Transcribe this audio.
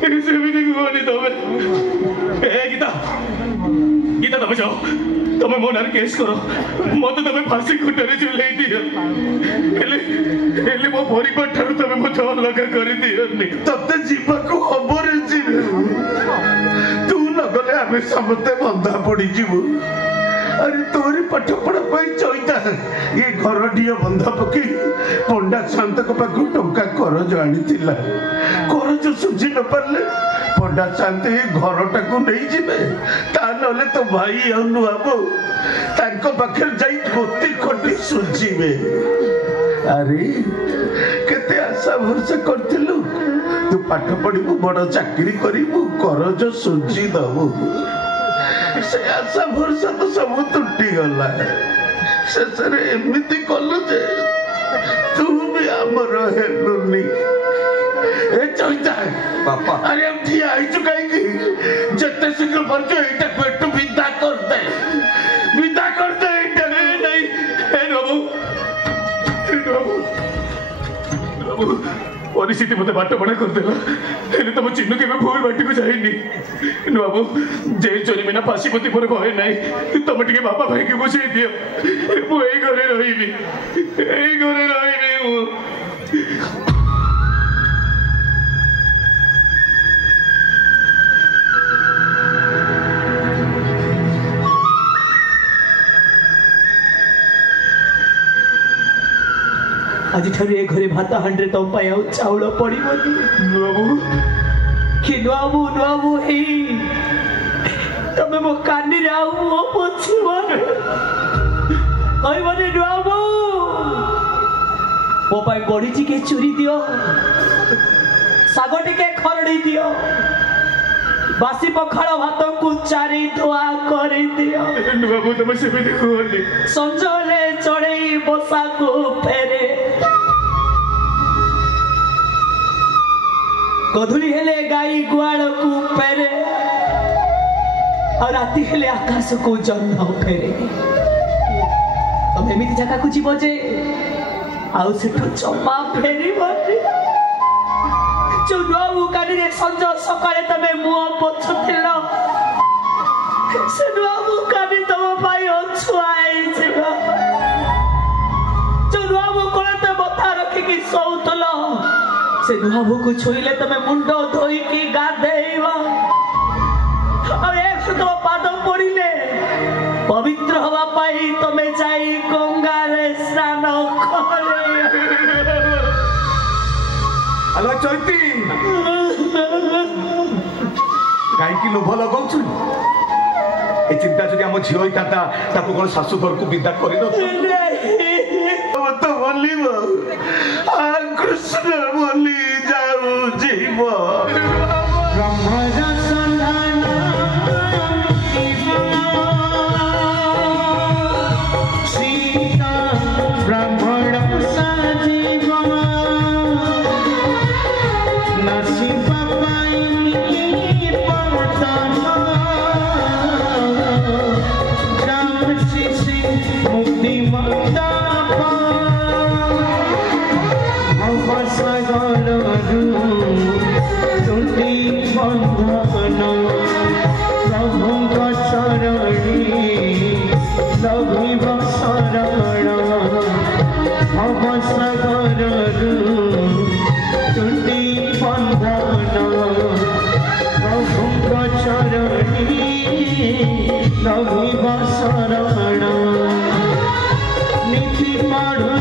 ସେମିତି କୁହନି ତମେ। ଗୀତା ଗୀତା ତମେ ଯାଅ, ତମେ ମୋ ନାଁରେ କେସ୍ କର, ମତେ ତମେ ଫାଶୀ ଖୁଣ୍ଟରେ ଝୁଲେଇ ଦିଅ, ହେଲେ ମୋ ପରିବାର ଠାରୁ ତମେ ମତେ ଅଲଗା କରିଦିଅନି। ତତେ ଯିବାକୁ ହବରେ ଯିବେ, ତୁ ନଗଲେ ଆମେ ସମସ୍ତେ ବନ୍ଧା ପଡିଯିବୁ। अरे तोरी पाठपढ़ा चईता ये घरटीए बंधा पकई पंडा शांत पाखु टंका करज आनी करज सुझी न पारे पंडा शांत ये घरटा को नहीं जिबे ताले तो भाई अनुआबो तांको पाखे जाई गोती खटी सुझीबे। अरे केते आशा भरसा करथिलु तू पाठ पढ़िबू बड़ चाकरी करिबू करज सुझी दबू से आशा भरसा तो सब तुटी गला शेष एमती कलु जे तू भी आमर हेलुनी। ए चईता बापा अरे हम ठिया आइचु कहीं जते शीघ्र परके एटा पेट विदा कर दे एटा नहीं ए बाबू परिस्थिति मत बाट बड़ा करदेला तुम चिन्ह के भूल बाटी को जाइनी बाबू जेल चोरी बिना फाशी पति पर भय नहीं तुम टे बापा भाई की बुझे दियो मुझे घरे रही आज ठारू ए घरे भात हांडे तुम चाउल पड़ोनी बाबू कि नुआबू नुआबू हे तमे मो कानी रे आउ मो पोछिबने कहबने नुआबू मो पाई बड़ी के चूरी दियो साग टिके खरड़ी दियो बासी पखाड़ भात को चारी धुआ कर दियो बाबू तुम से भी देखोनी संजले चढ़े बसा को फेरे गधुली हेले गाई गुआल को फेरे और राति हेले आकाश को जन्म फेरे तुम एमती जगह को जीव जे आउ सेठु जमा फेरी बनी जो नुआबू कानी रे संज सकाळे तमे मुह पोछुथिल से नुआबू कानी तम पाई अछुआई छिबा जो नुआबू कोले ते बता रखी की सौतल से नुआबू को छुईले तमे मुंडो धोई की गाधेइबा और एक तो पाद पड़िले पवित्र हवा पाई तमे जाई गंगा रे स्नान करे। हेलो चैती कहीं लोभ लगाऊ ए चिंता जब आम झील होता कौन शाशु घर को विदा कर कृष्ण बोली जाऊ जीव नीति पाड़